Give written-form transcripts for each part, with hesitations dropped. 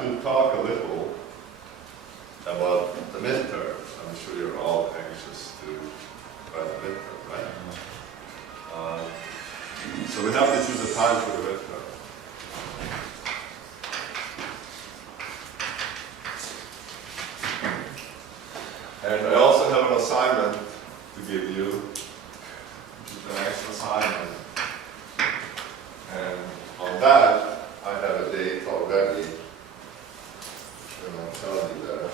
To talk a little about the midterms. I'm sure you're all anxious to write the midterm, right? So we have to choose a time for the midterm. And I also have an assignment to give you, which is the next assignment. And on that, I have a date already. And I'll tell you that.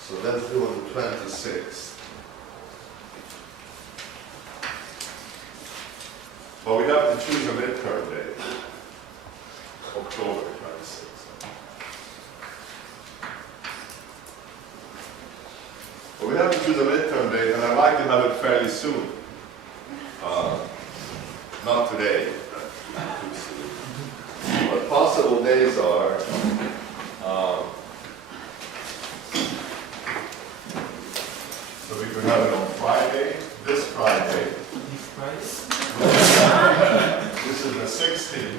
So let's do on the 26th. But we have to choose a midterm date. October 26th. But we have to choose a midterm date, and I'd like to have it fairly soon. Not today, too soon. What possible days are, so we could have it on Friday, this Friday. This is the 16th.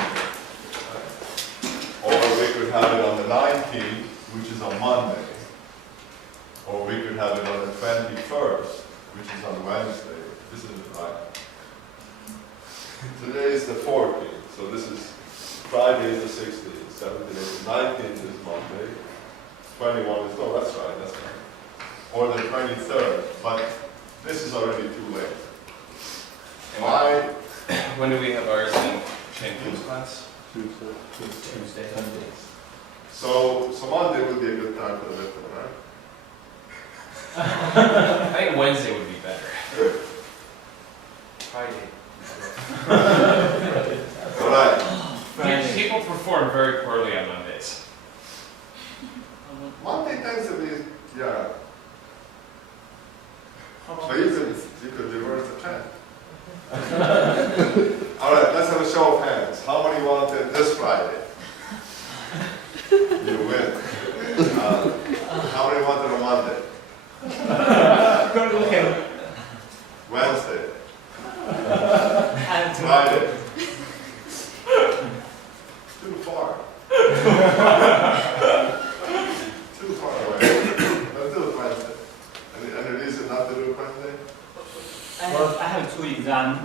Or we could have it on the 19th, which is on Monday. Or we could have it on the 21st, which is on Wednesday. This isn't right. Today is the 14th, so this is Friday is the 16th, 17th, 18th, 19th is Monday, 21 is, oh that's right. Or the 23rd, but this is already too late. Why? When do we have ours in Champions class? Tuesday. So Monday would be a good time for the midterm, right? I think Wednesday would be better. Friday. All right. People perform very poorly on Mondays. Monday tends to be, yeah. So you could reverse the trend. All right, let's have a show of hands. How many wanted this Friday? You win. How many wanted on Monday? Wednesday. Friday. Too far. Too far away. Let's do it Wednesday. Any reason not to do it Wednesday? I have two exams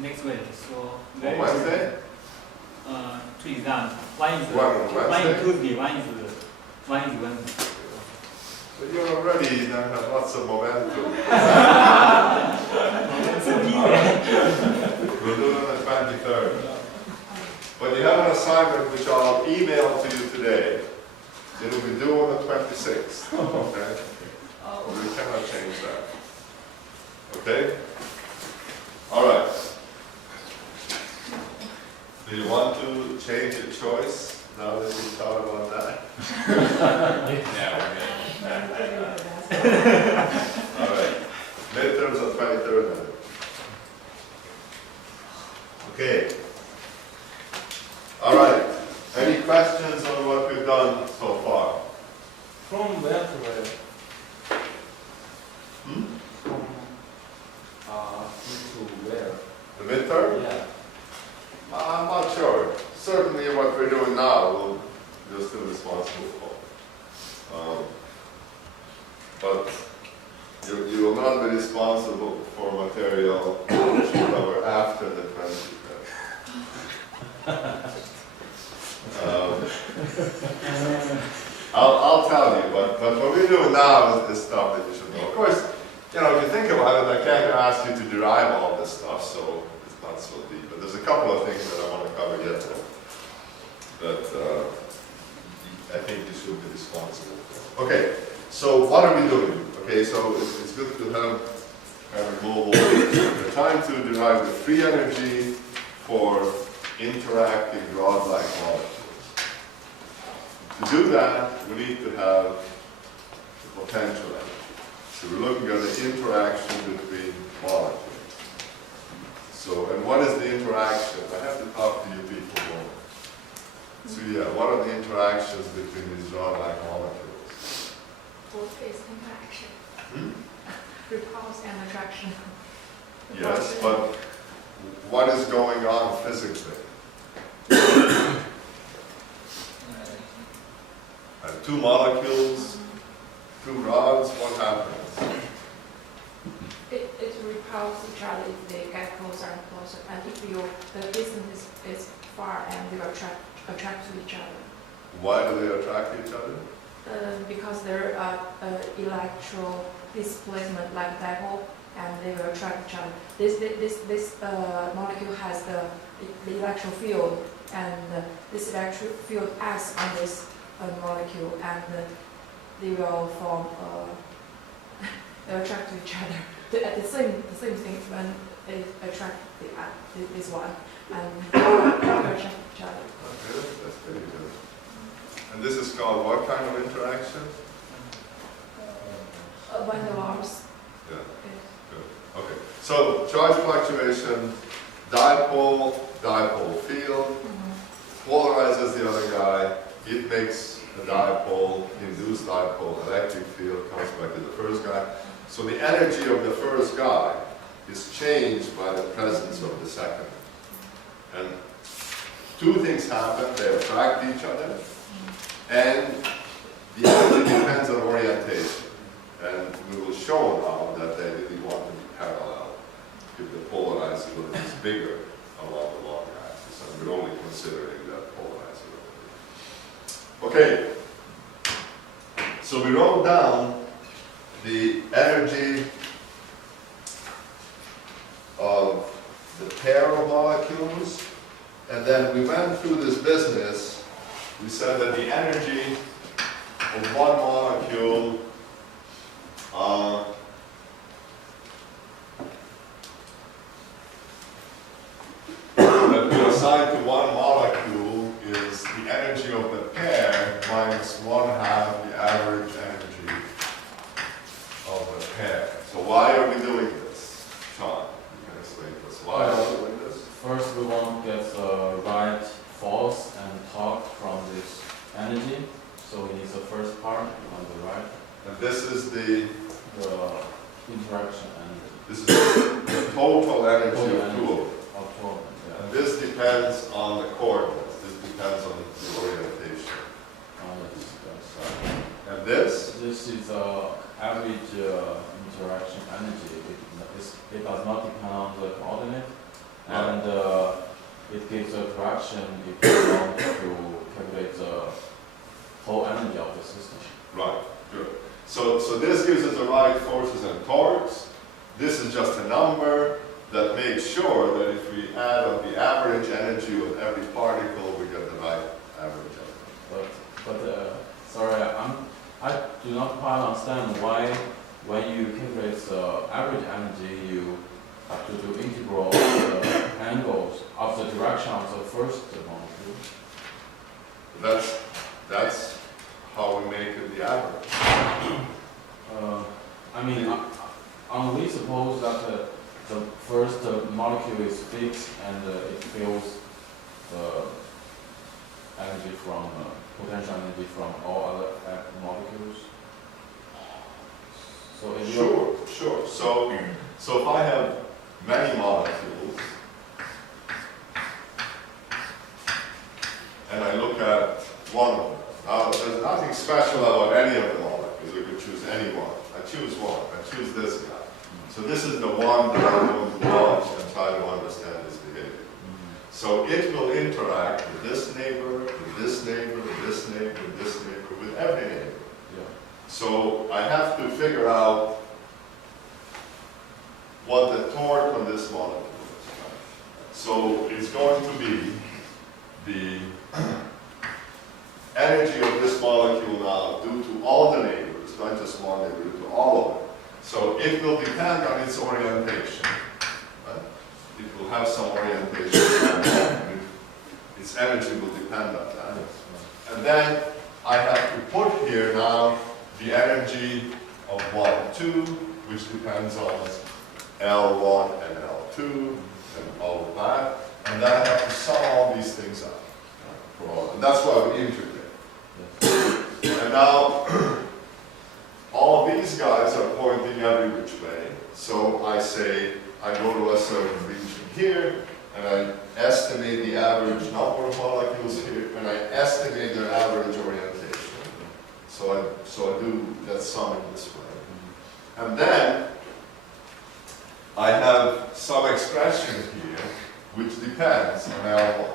next week, so On Wednesday? two exams. One is Wednesday? Tuesday, one is Wednesday. But you already have lots of momentum. We'll do it on the 23rd. But you have an assignment which I'll email to you today. It will be due on the 26th. Okay? We cannot change that. Okay? All right. Do you want to change your choice now that you've thought about that? Yeah, All right. Midterms on 23rd then. Okay. All right. Any questions on what we've done so far? From where to where? To where? The midterm? Yeah. I'm not sure. Certainly what we're doing now, we're still responsible for. But you will not be responsible for material that you cover after the 23rd. I'll tell you, but what we're doing now is stuff that you should know. Of course, you know, if you think about it, I can't ask you to derive all this stuff, so it's not so deep. But there's a couple of things that I want to cover yet that I think you should be responsible for. Okay, so what are we doing? Okay, so it's good to have a global. We're trying to derive the free energy for interacting rod-like molecules. To do that, we need to have the potential energy. So we're looking at the interaction between molecules. So, and what is the interaction? I have to talk to you people more. So yeah, what are the interactions between these rod-like molecules? Force-based interaction. Repulse and attraction. Yes, but what is going on physically? two molecules, two rods, what happens? It repels each other if they get closer and closer, and if the distance is far and they attract to each other. Why do they attract each other? Because their electro displacement like dipole, and they will attract each other. This molecule has the electron field, and this electron field acts on this molecule, and they will form. They attract to each other. The same thing when they attract this one, and they attract each other. Okay, that's pretty good. And this is called what kind of interaction? Van der Waals. Yeah. Yes. Good. Okay. So charge fluctuation, dipole, dipole field, polarizes the other guy. It makes a dipole, induced dipole, electric field, comes back to the first guy. So the energy of the first guy is changed by the presence of the second. And two things happen. They attract each other, and the energy depends on orientation. And we will show now that they really want to be parallel if the polarizability is bigger along the long axis, and we're only considering that polarizability. Okay, so we wrote down the energy of the pair of molecules, and then we went through this business. We said that the energy of one molecule that we assign to one molecule is the energy of the pair minus 1/2 the average energy of the pair. So why are we doing this? Sean, you can explain to us why are we doing this? First, we want to get the right force and torque from this energy. So we need the first part on the right, And this is the interaction energy. this is the total energy Total of two of them. Of torque, yeah. And this depends on the coordinates. This depends on the orientation. That's And this? This is average interaction energy. It does not depend on the coordinate, and it gives a fraction if you want to calculate the whole energy of the system. Right, good. So this gives us the right forces and torques. This is just a number that makes sure that if we add up the average energy of every particle, we get the right average energy. But sorry, I do not quite understand why when you calculate the average energy, you have to do integral of the angles of the direction of the first molecule. That's how we make it the average. I mean, we suppose that the first molecule is fixed and it feels the energy from potential energy from all other molecules. So if Sure. So if I have many molecules, and I look at one of them. Now, there's nothing special about any of the molecules. I could choose any one. I choose one. I choose this guy. So this is the one that I'm going to watch and try to understand his behavior. So it will interact with this neighbor, with this neighbor, with this neighbor, with this neighbor, with every neighbor. Yeah. So I have to figure out what the torque on this molecule is. So it's going to be the energy of this molecule now due to all the neighbors, not just one neighbor, due to all of them. So it will depend on its orientation. Right? It will have some orientation. Its energy will depend on that. And then I have to put here now the energy of 1, 2, which depends on L1 and L2 and all of that. And then I have to sum all these things up. For all, and that's why we integrate. And now, all of these guys are pointing every which way. So I say, I go to a certain region here, and I estimate the average number of molecules here, and I estimate their average orientation. So I do that summing this way. And then I have some expression here which depends on L1.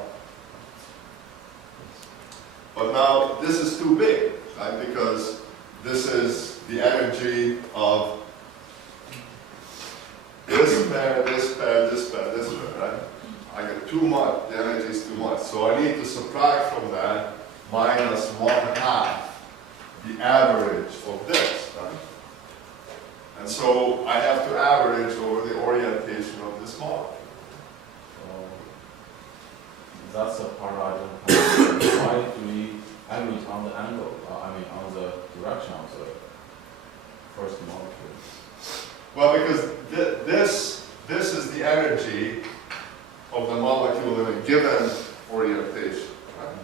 But now this is too big, right? Because this is the energy of this pair, this pair, this pair, this pair, right? I get too much, the energy is too much. So I need to subtract from that minus 1/2 the average of this, right? And so I have to average over the orientation of this molecule. That's the part I don't understand. Why do we average on the angle? On the direction of the first molecule. Well, because this is the energy of the molecule in a given orientation, right?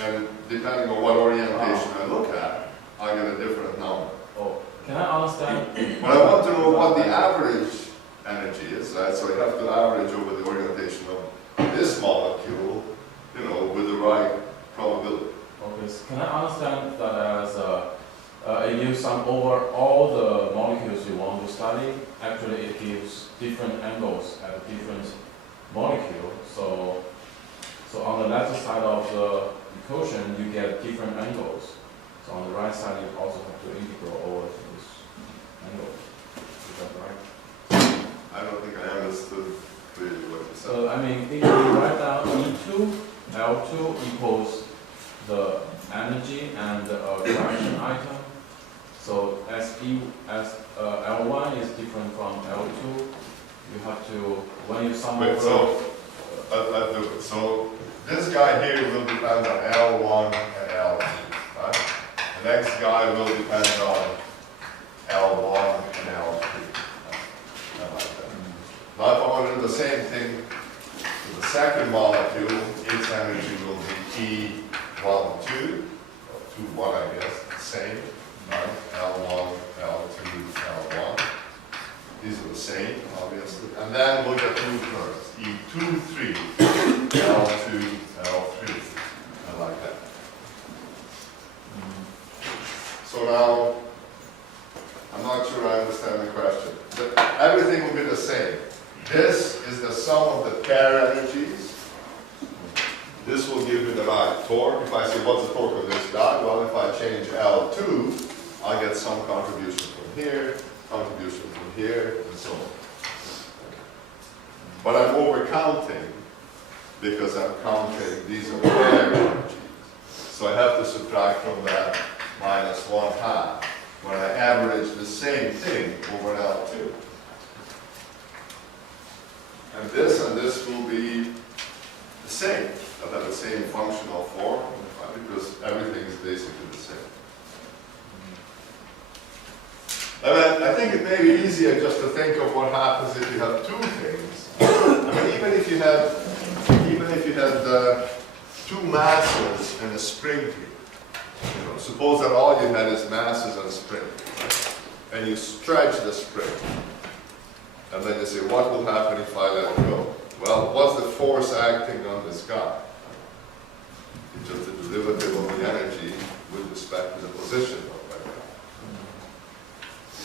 And depending on what orientation I look at, I get a different number. Oh, can I understand? But I want to know what the average energy is, right? So I have to average over the orientation of this molecule, with the right probability. Okay, so can I understand that as if you sum over all the molecules you want to study, actually it gives different angles at different molecule. So on the left side of the equation, you get different angles. So on the right side, you also have to integrate over this angle. Is that right? I don't think I understood clearly what you said. So if you write down E2, L2 equals the energy and the fraction item. So as L1 is different from L2, you have to, when you sum Wait, over. so let's do it. So this guy here will depend on L1 and L2, right? The next guy will depend on L1 and L3. I like that. Now if I want to do the same thing with the second molecule, its energy will be E1, 2, or 2, 1 I guess, the same, right? L1, L2, L1. These are the same, obviously. And then we'll get two terms, E2, 3, L2, L3. I like that. So now, I'm not sure I understand the question. Everything will be the same. This is the sum of the pair energies. This will give me the right torque. If I say, what's the torque of this guy? Well, if I change L2, I get some contribution from here, contribution from here, and so on. But I'm overcounting because I'm counting these are pair energies. So I have to subtract from that minus 1/2 when I average the same thing over L2. And this will be the same. They'll have the same functional form because everything is basically the same. And I think it may be easier just to think of what happens if you have two things. Even if you had two masses and a spring here. Suppose that all you had is masses and spring, and you stretch the spring, and then you say, what will happen if I let go? Well, what's the force acting on this guy? It's just the derivative of the energy with respect to the position of that guy.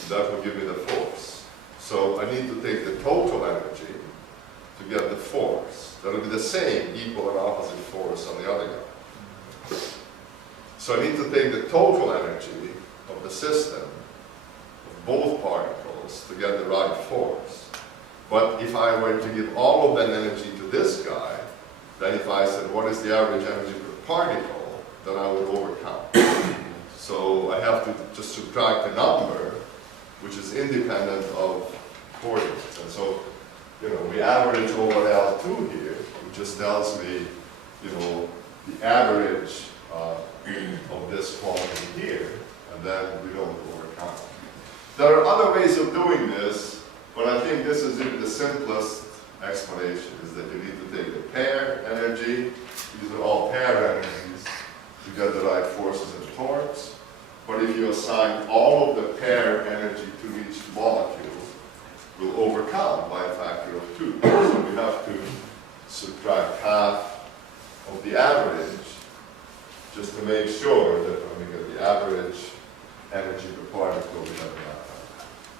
That will give me the force. So I need to take the total energy to get the force. That will be the same equal and opposite force on the other guy. So I need to take the total energy of the system, of both particles, to get the right force. But if I were to give all of that energy to this guy, then if I said, what is the average energy per particle, then I would overcount. So I have to just subtract a number, which is independent of coordinates. And so, we average over L2 here, which just tells me, the average of this quantity here, and then we don't overcount. There are other ways of doing this, but I think this is the simplest explanation, is that you need to take the pair energy, these are all pair energies, to get the right forces and torques. But if you assign all of the pair energy to each molecule, we'll overcount by a factor of 2. So we have to subtract half of the average just to make sure that when we average energy per particle we have in that time.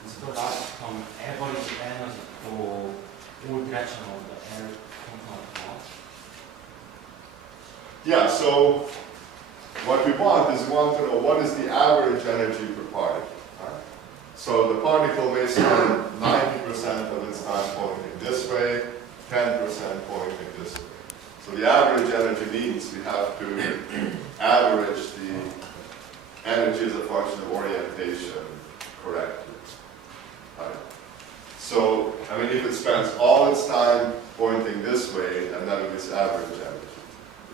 So that from average energy for all direction of the air component. Yeah, so what we want is we want to know what is the average energy per particle. Right? So the particle may spend 90% of its time pointing this way, 10% pointing this way. So the average energy means we have to average the energy as a function of orientation correctly. Right? So, I mean, if it spends all its time pointing this way, and then it gets average energy.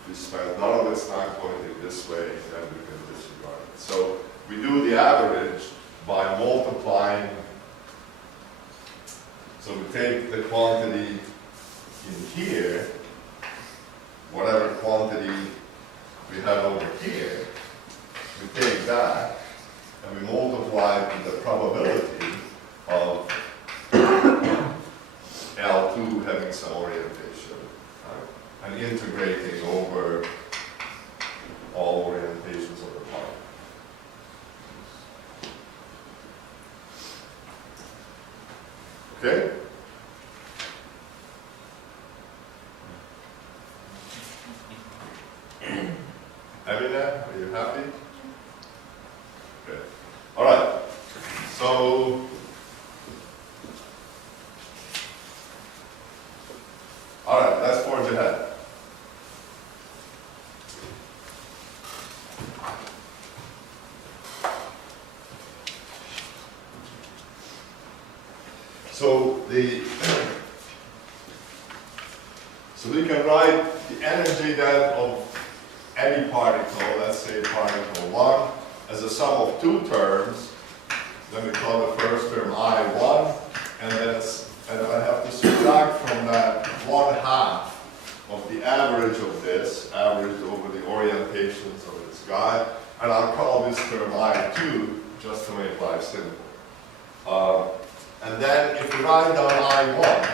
If you spend none of its time pointing this way, then we can disregard it. So we do the average by multiplying. So we take the quantity in here, whatever quantity we have over here, we take that and we multiply it with the probability of L2 having some orientation, right? And integrating over all orientations of the particle. Okay? Emina, are you happy? Okay. All right. So, all right, let's forge ahead. So we can write the energy then of any particle, let's say particle 1, as a sum of two terms. Then we call the first term I1, and then I have to subtract from that 1/2 of the average of this, averaged over the orientations of this guy, and I'll call this term I2, just to make life simple. And then if we write down I1,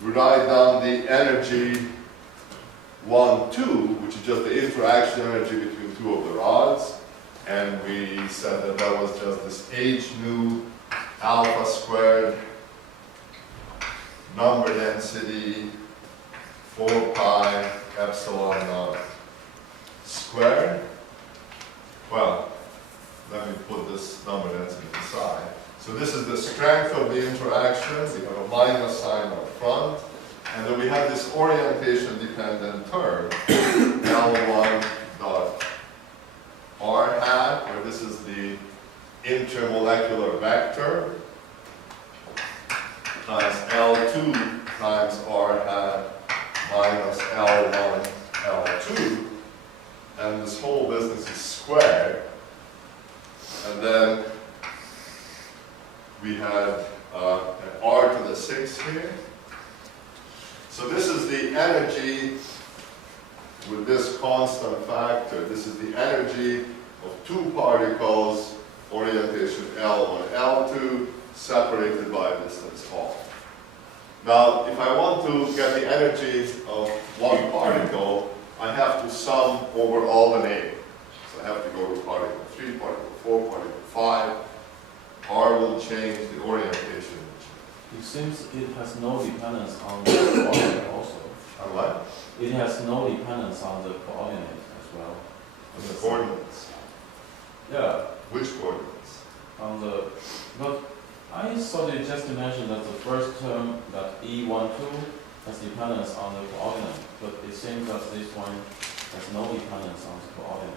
we write down the energy 1, 2, which is just the interaction energy between two of the rods. And we said that that was just this h nu alpha squared number density 4 pi epsilon naught squared. Well, let me put this number density aside. So this is the strength of the interaction. We have a minus sign up front. And then we have this orientation dependent term, L1 dot R hat, where this is the intermolecular vector, times L2 times R hat minus L1 L2. And this whole business is squared. And then we had an R to the 6 here. So this is the energy with this constant factor. This is the energy of two particles, orientation L on L2, separated by a distance R. Now, if I want to get the energy of one particle, I have to sum over all the names. So I have to go to particle 3, particle 4, particle 5. R will change, the orientation. It seems it has no dependence on the coordinate also. On what? It has no dependence on the coordinate as well. On the coordinates. Yeah, Which coordinates? on the, but I thought you just mentioned that the first term, that E12, has dependence on the coordinate, but it seems that this one has no dependence on the coordinate.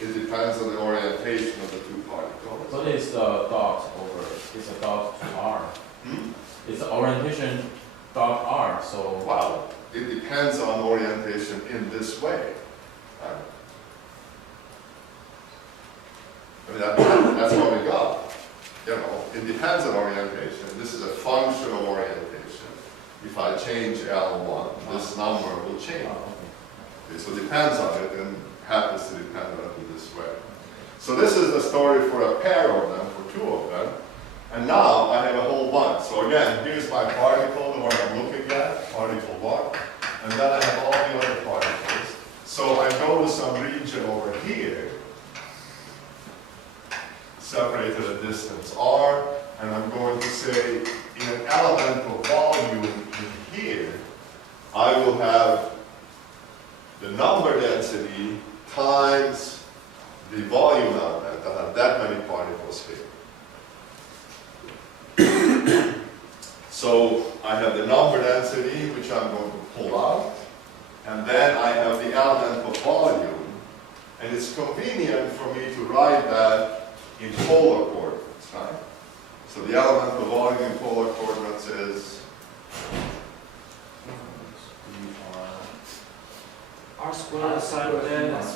It depends on the orientation of the two particles. But it's the dot over, it's a dot to R. Hmm? It's the orientation dot R, so. Well, it depends on orientation in this way. Right? I mean, that's what we got. You know, it depends on orientation. This is a function of orientation. If I change L1, this number will change. Okay, so it depends on it and happens to depend on it in this way. So this is the story for a pair of them, for two of them. And now I have a whole bunch. So again, here's my particle, the one I'm looking at, particle 1. And then I have all the other particles. So I go to some some region over here, separated a distance r, and I'm going to say in an elemental volume in here, I will have the number density times the volume element. I have that many particles here. So I have the number density, which I'm going to pull out, and then I have the elemental volume, and it's convenient for me to write that in polar coordinates, right? So the elemental volume in polar coordinates is R squared sine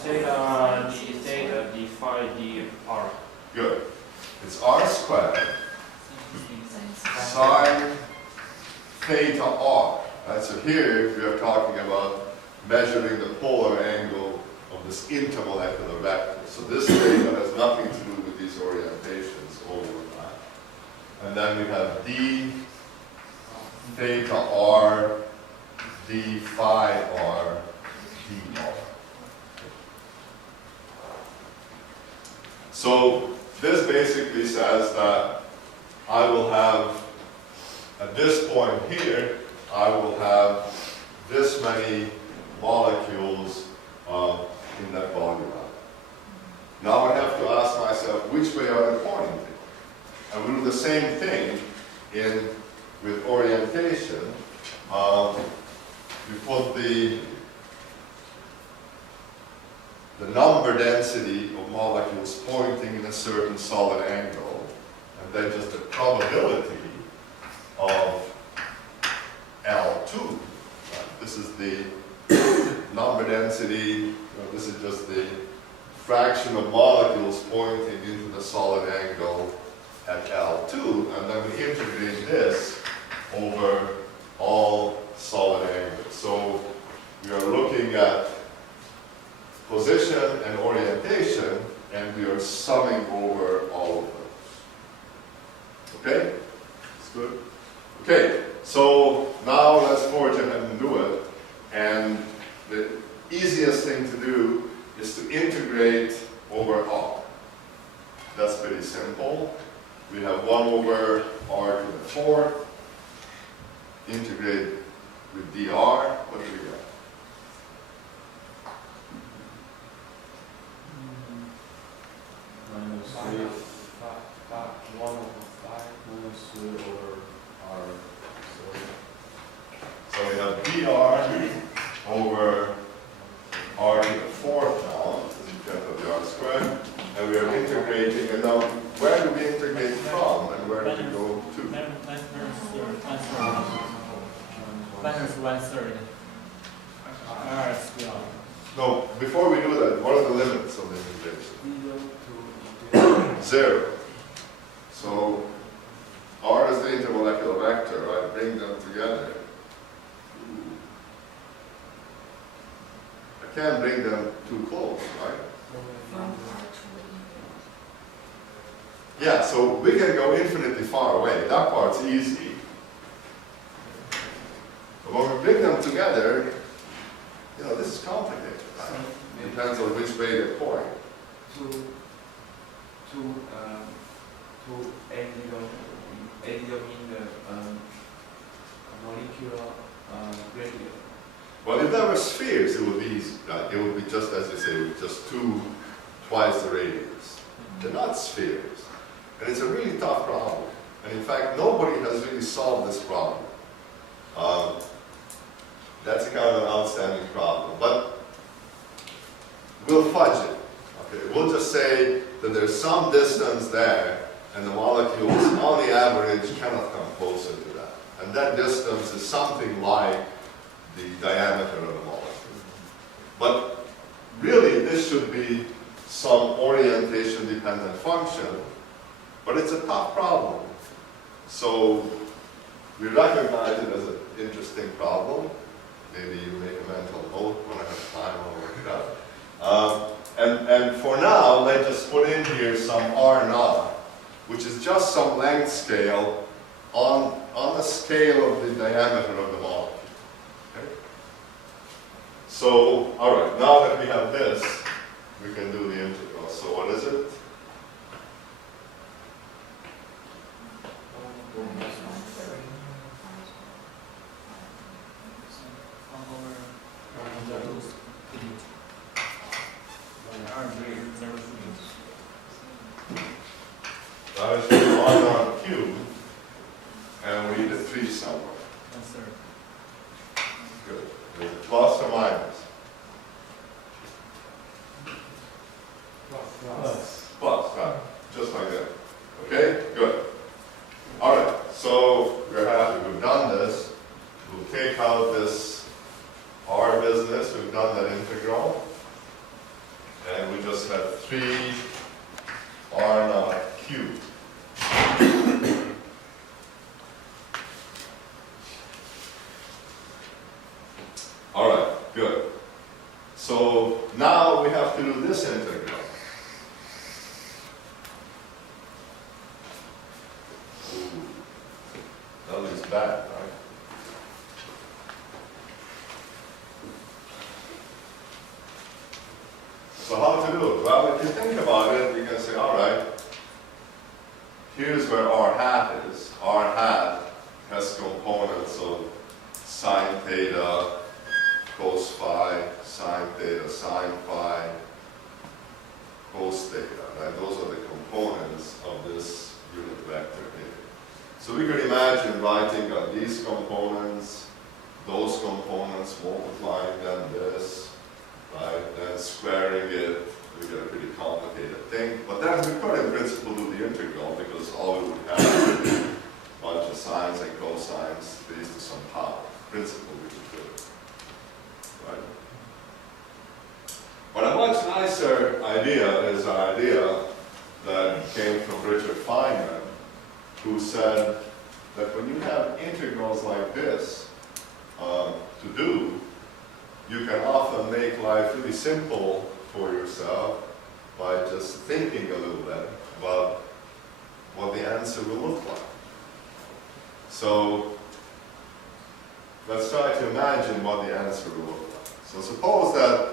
theta d theta d phi d r. good. It's r squared sine theta r. Right? So here we are talking about measuring the polar angle of this intermolecular vector. So this theta has nothing to do with these orientations over that. And then we have d theta r, d phi r, d r. So this basically says that I will have, at this point here, I will have this many molecules in that volume. Now I have to ask myself, which way are they pointing? And we do the same thing with orientation. We put the number density of molecules pointing in a certain solid angle, and then just the probability of L2. Right? This is the number density, this is just the fraction of molecules pointing into the solid angle at L2, and then we integrate this over all solid angles. So we are looking at position and orientation, and we are summing over all of those. Okay? It's good? Okay, so now let's forge ahead and do it. And the easiest thing to do is to integrate over R. That's pretty simple. We have 1 over r to the 4th. Integrate with dr. What do we get? Minus 3 1 over 5. minus 3 over r. So we have dr over r to the 4th now, because of the r squared, and we are integrating, and now where do we integrate from, and where do we go to? Minus 1/3. R squared. No, before we do that, what are the limits of the integration? 0. So r is the intermolecular vector, right? Bring them together. I can't bring them too close, right? Yeah, so we can go infinitely far away. That part's easy. But when we bring them together, you know, this is complicated, right? Depends on which way they point. To examine the molecular gradient. Well, if there were spheres, it would be easy, right? It would be just, as you say, just twice the radius. They're not spheres. And it's a really tough problem. And in fact, nobody has really solved this problem. That's a kind of an outstanding problem. But we'll fudge it. Okay? We'll just say that there's some distance there, and the molecules, on the average, cannot come closer to that. And that distance is something like the diameter of the molecule. But really, this should be some orientation-dependent function, but it's a tough problem. So we recognize it as an interesting problem. Maybe you make a mental note when I have time, I'll work it out. And for now, let's just put in here some R naught, which is just some length scale on the scale of the diameter of the molecule. Okay? So, all right, now that we have this, we can do the integral. So what is it? That is the 1 cube, and we need a 3 somewhere. Good. Is it plus or minus? Plus, right. Just like that. Okay? Good. Alright, so we're happy. We've done this. We'll take out this R business. We've done that integral. And we just have 3 R naught cubed. Alright, good. So now we have to do this integral. Ooh, that looks bad, right? So how to do it? Well, if you think about it, you can say, alright, here's where R hat is. R hat has components of sine theta, cos phi, sine theta, sine phi, cos theta, right? Those are the components of this unit vector here. So we could imagine writing out these components, those components, multiplying them this, right? Then squaring it, we get a pretty complicated thing. But then we could in principle do the integral because all we would have is a bunch of sines and cosines raised to some power. In principle, we could do it. Right? But a much nicer idea is an idea that came from Richard Feynman, who said that when you have integrals like this to do, you can often make life really simple for yourself by just thinking a little bit about what the answer will look like. So let's try to imagine what the answer will look like. So suppose that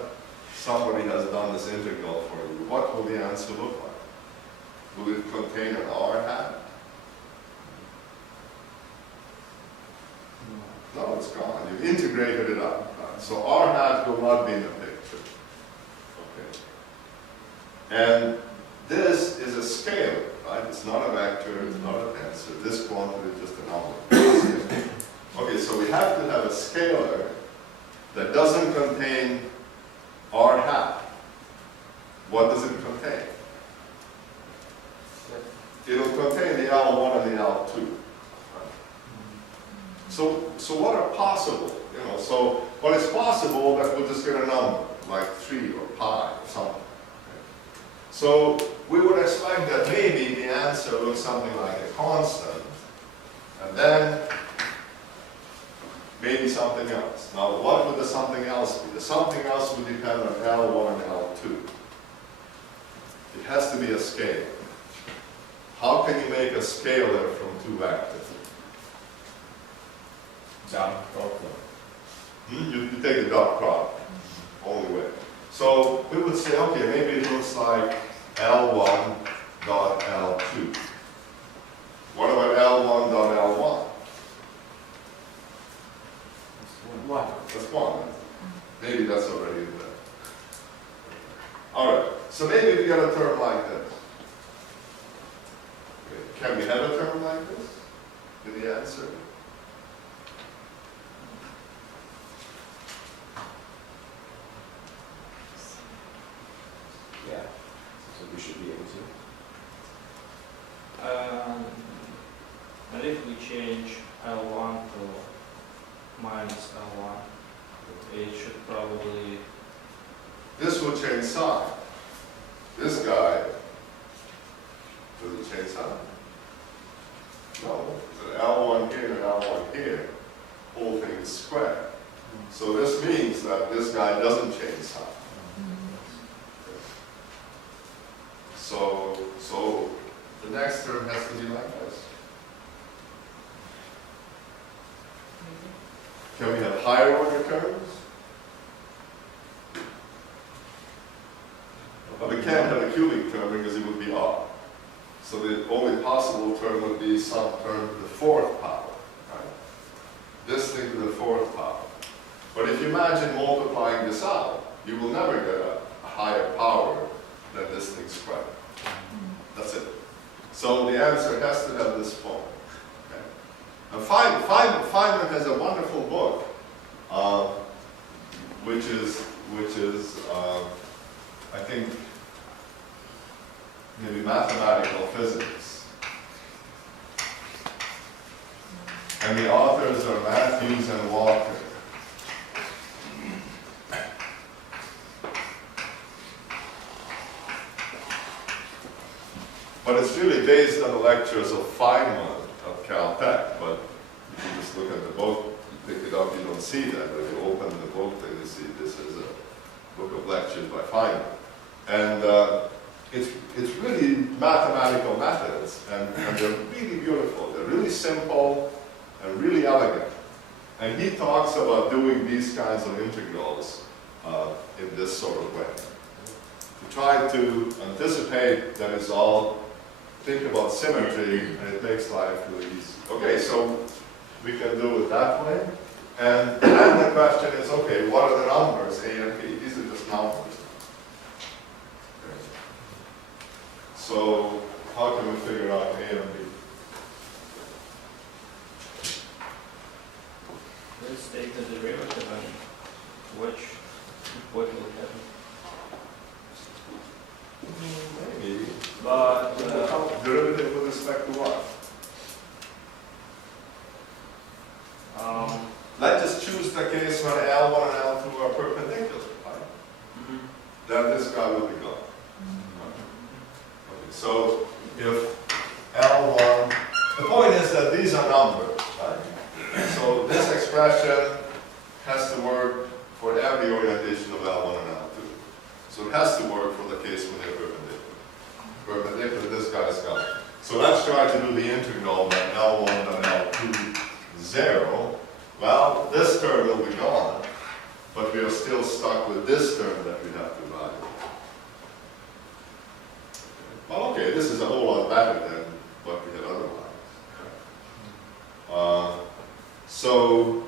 somebody has done this integral for you. What will the answer look like? Will it contain an R hat? No, it's gone. You've integrated it up. So R hat will not be in the picture. Okay. And this is a scalar, right? It's not a vector, it's not a tensor. This quantity is just a number. Okay, so we have to have a scalar that doesn't contain R hat. What does it contain? It'll contain the L1 and the L2. So what are possible? You know, so what is possible that we'll just get a number, like 3 or pi or something. Okay. So we would expect that maybe the answer looks something like a constant, and then maybe something else. Now what would the something else be? The something else would depend on L1 and L2. It has to be a scalar. How can you make a scalar from 2 vectors? Dot product. You take the dot product, only way. So we would say, okay, maybe it looks like L1 dot L2. What about L1 dot L1? That's 1. Maybe that's already in there. All right, so maybe we got a term like this. Okay. Can we have a term like this in the answer? Yeah. So we should be able to. And if we change L1 to minus L1, it should probably... This will change sign. This guy, does it change sign? No. It's an L1 here and L1 here. Whole thing is square. So this means that this guy doesn't change sign. So the next term has to be like this. Can we have higher order terms? So the only possible term would be some term to the fourth power. Right? This thing to the fourth power. But if you imagine multiplying this out, you will never get a higher power than this thing squared. That's it. So the answer has to have this form. Okay? And Feynman has a wonderful book, which is I think maybe mathematical physics. And the authors are Matthews and Walker. But it's really based on the lectures of Feynman at Caltech. But if you just look at the book, you pick it up, you don't see that. But if you open the book, then you see this is a book of lectures by Feynman. And it's really mathematical methods, and they're really beautiful. They're really simple and really elegant. And he talks about doing these kinds of integrals in this sort of way. To try to anticipate that it's all, think about symmetry, and it makes life really easy. Okay, so we can do it that way. And then the question is, okay, what are the numbers, A and B? These are just numbers. Okay. So how can we figure out A and B? Let's take the derivative and watch what will happen. Maybe. But Derivative with respect to what? Let's just choose the case when L1 and L2 are perpendicular, right? Then this guy will be gone. Okay, so if L1, the point is that these are numbers, right? So this expression has to work for every orientation of L1 and L2. So it has to work for the case when they're perpendicular. Perpendicular, this guy's gone. So let's try to do the integral when L1 and L2 0. Well, this term will be gone, but we are still stuck with this term that we have to evaluate. Well, okay, this is a whole lot better than what we had otherwise. So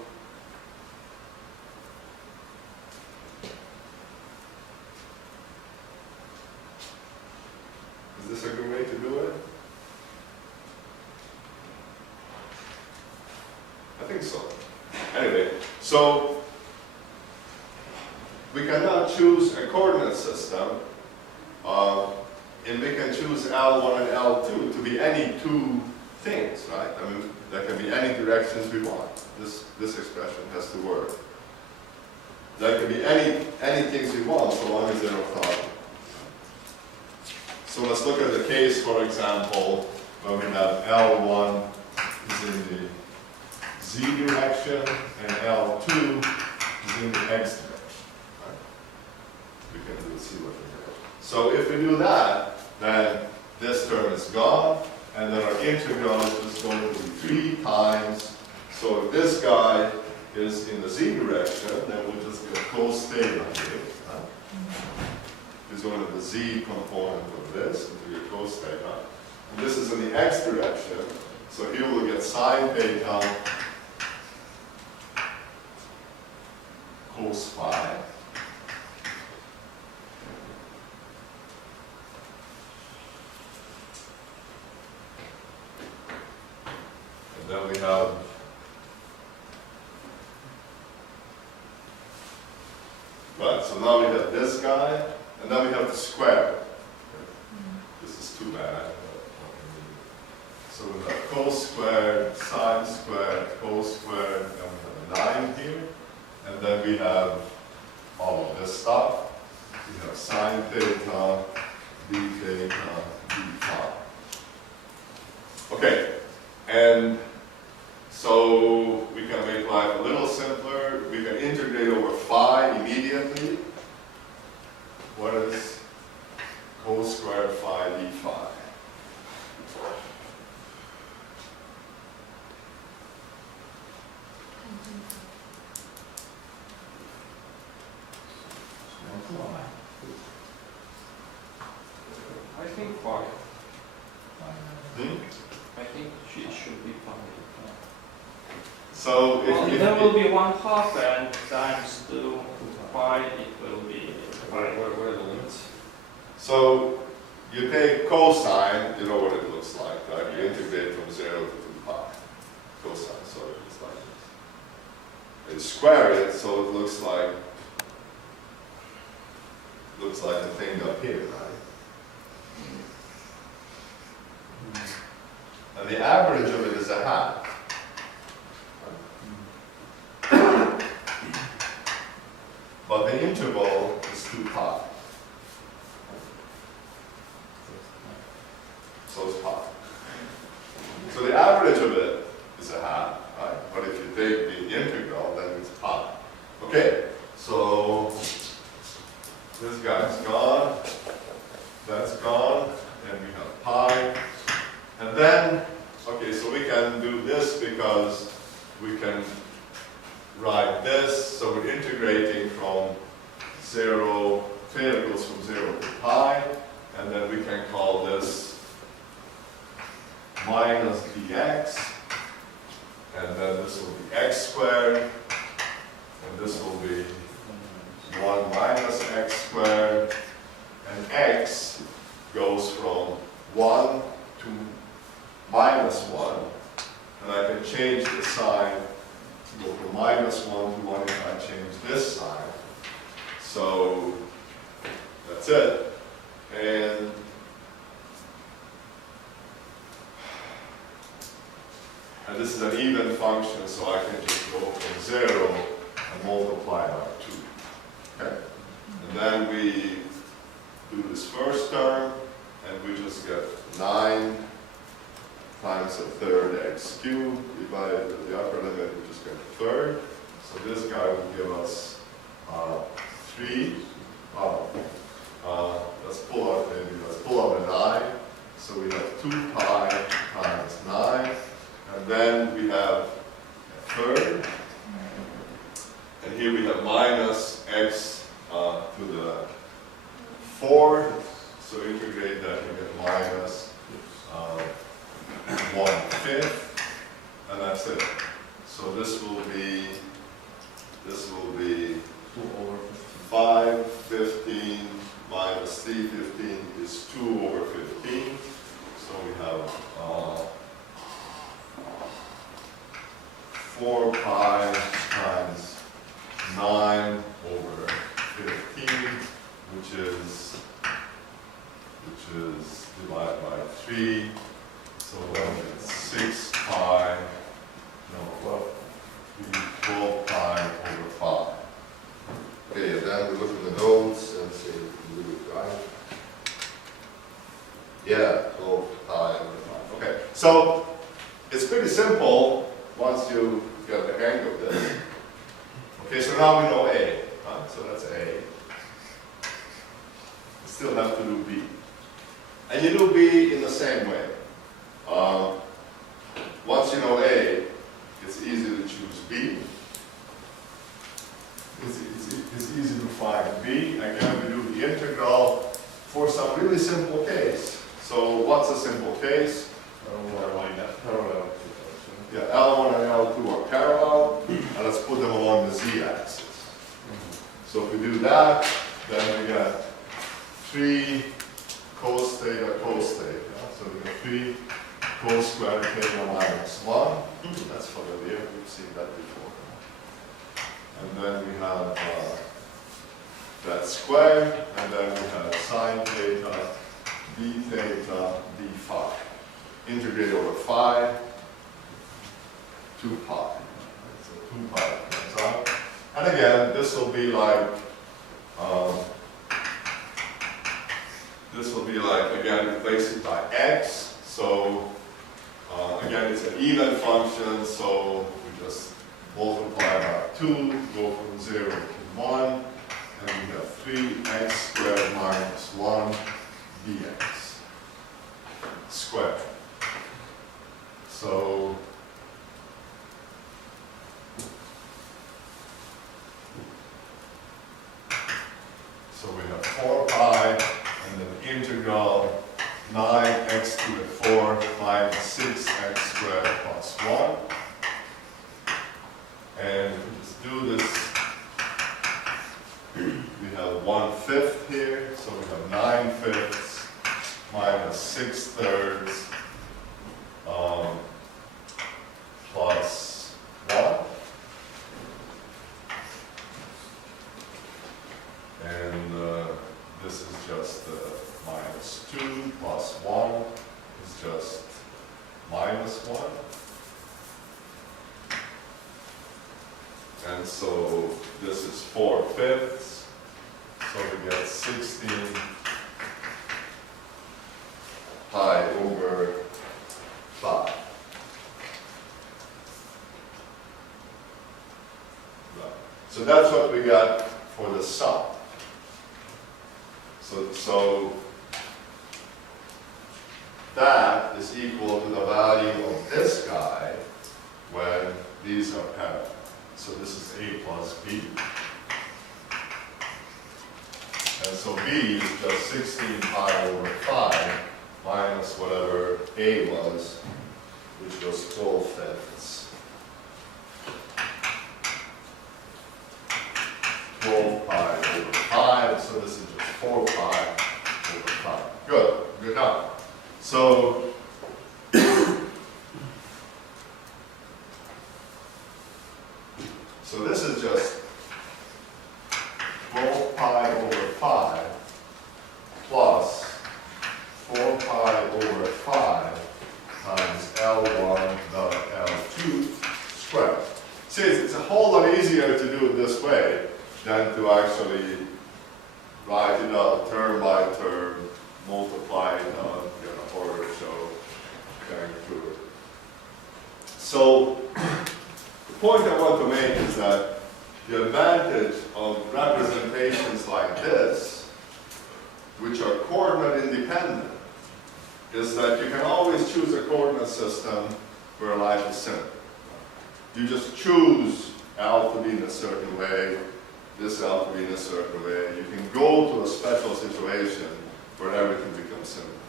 is this a good way to do it? I think so. Anyway, so we can now choose a coordinate system, and we can choose L1 and L2 to be any two things, right? I mean, there can be any directions we want. This expression has to work. There can be any things we want so long as they're orthogonal. So let's look at the case, for example, where we have L1 is in the Z direction and L2 is in the X direction. Right? We can see what we have. So if we do that, then this term is gone, and then our integral is just going to be 3 times. So if this guy is in the Z direction, then we'll just get cos theta here. Right? Is going to the Z component of this, and we get cos theta. And this is in the X direction, so here we'll get sine theta cos phi. And then we have right, so now we have this guy, and then we have the square. This is too bad. So we have cos squared, sine squared, cos squared, and we have a 9 here. And then we have all of this stuff. We have sine theta, d theta, d phi. Okay, and so we can make life a little simpler. We can integrate over phi immediately. What is cos squared phi d phi? I think phi. Hmm? I think it should be pi. So Well, if there will be 1/2 and times 2 pi, it will be pi. What are the limits? so you take cosine, you know what it looks like, right? You integrate from 0 to 2 pi. Cosine, so it's like this. You square it, so it looks like the thing up here, right? And the average of it is a half. But the interval is 2 pi. So it's pi. So the average of it is a half, right? But if you take the integral, then it's pi. Okay, so this guy's gone, that's gone, and we have pi. And then, okay, so we can do this because we can write this, so we're integrating from 0, theta goes from 0 to pi, and then we can call this minus dx, and then this will be x squared, and this will be 1 minus x squared, and x goes from 1 to minus 1, and I can change the sign to go from minus 1 to 1 if I change this sign. So that's it. And this is an even function, so I can just go from 0 and multiply by 2. Okay? And then we do this first term, and we just get 9 times a third x cubed divided by the upper limit, we just get a third. So this guy will give us 3. Let's pull up a 9. So we have 2 pi times 9. And then we have a third. And here we have minus x to the 4th. So integrate that, you get minus 1/5, and that's it. So this will be 2 over 5, 15 minus 3, 15 is 2 over 15. So we have 4 pi times 9 over 15, which is divided by 3. So then it's 6 pi, no, 12 pi over 5. Okay, and then we look at the notes and see if we do it right. Yeah, 12 pi over 5. Okay, so it's pretty simple once you get the hang of this. Okay, so now we know A, right? So that's A. We still have to do B. And you do B in the same way. Once you know A, it's easy to choose B. It's easy to find B. Again, we do the integral for some really simple case. So what's a simple case? parallel. Yeah, L1 and L2 are parallel, and let's put them along the z-axis. So if we do that, then we get 3 cos theta cos theta. So we get 3 cos squared theta minus 1. That's familiar, we've seen that before. And then we have that squared, and then we have sine theta, d theta, d phi. Integrate over 5, 2 pi. So 2 pi comes out. And again, this will be like, again, replace it by x. So again, it's an even function, so we just multiply by 2, go from 0 to 1, and we have 3x squared minus 1 dx squared. So we have 4 pi, and then integral 9x to the 4 minus 6x squared plus 1. And just do this. We have 1/5 here, so we have 9/5 minus 6/3 plus 1. And this is just minus 2 plus 1 is just minus 1. And so this is 4/5. So we get 16 pi over 5. Right. So that's what we got for the sum. So that is equal to the value of this guy when these are parallel. So this is A plus B. And so B is just 16 pi over 5 minus whatever A was, which was 12/5. 12 pi over 5, so this is just 4 pi over 5. Good, good enough. So this is just 12 pi over 5 plus 4 pi over 5 times L1 dot L2 squared. See, it's a whole lot easier to do it this way than to actually write it out term by term, multiply it out, or so going through it. So the point I want to make is that the advantage of representations like this, which are coordinate independent, is that you can always choose a coordinate system where life is simple. You just choose L to be in a certain way, this L to be in a certain way. You can go to a special situation where everything becomes simple.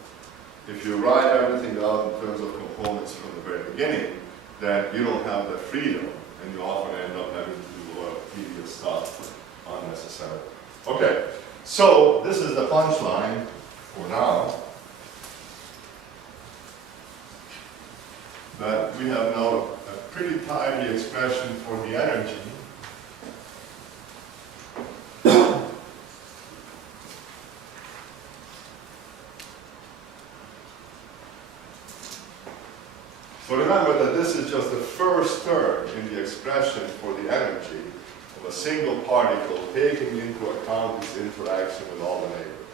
If you write everything out in terms of components from the very beginning, then you don't have the freedom, and you often end up having to do a lot of tedious stuff unnecessarily. Okay, so this is the punchline for now. That we have now a pretty tidy expression for the energy. So remember that this is just the first term in the expression for the energy of a single particle taking into account its interaction with all the neighbors.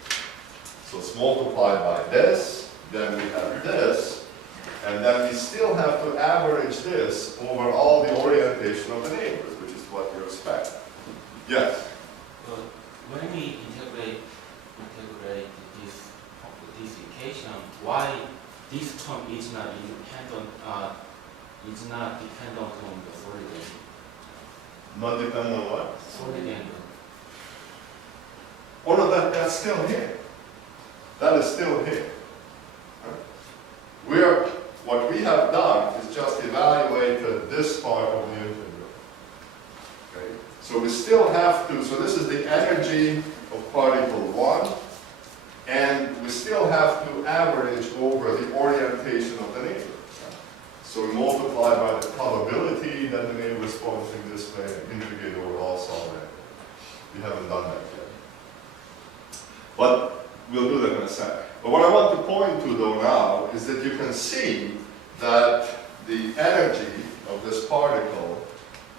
So it's multiplied by this, then we have this, and then we still have to average this over all the orientation of the neighbors, which is what you expect. Yes? But when we integrate this equation, why this term is not independent? Is not dependent on the solid angle. Not dependent on what? Solid angle. Oh no, that's still here. That is still here. What we have done is just evaluated this part of the integral. Okay? So we still have to, so this is the energy of particle 1, and we still have to average over the orientation of the neighbor. So we multiply by the probability that the neighbor is pointing this way and integrate over all solid angles. We haven't done that yet. But we'll do that in a second. But what I want to point to though now is that you can see that the energy of this particle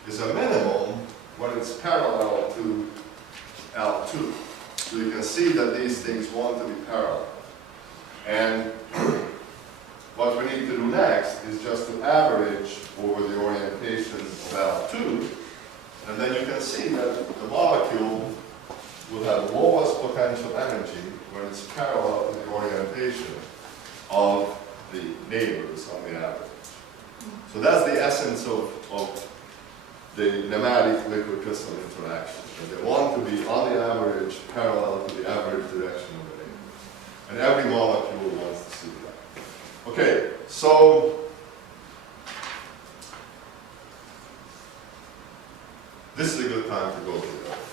is a minimum when it's parallel to L2. So you can see that these things want to be parallel. And what we need to do next is just to average over the orientation of L2. And then you can see that the molecule will have lowest potential energy when it's parallel to the orientation of the neighbors on the average. So that's the essence of the nematic liquid crystal interaction. They want to be on the average parallel to the average direction of the neighbor. And every molecule wants to see that. Okay, So, this is a good time to go to that.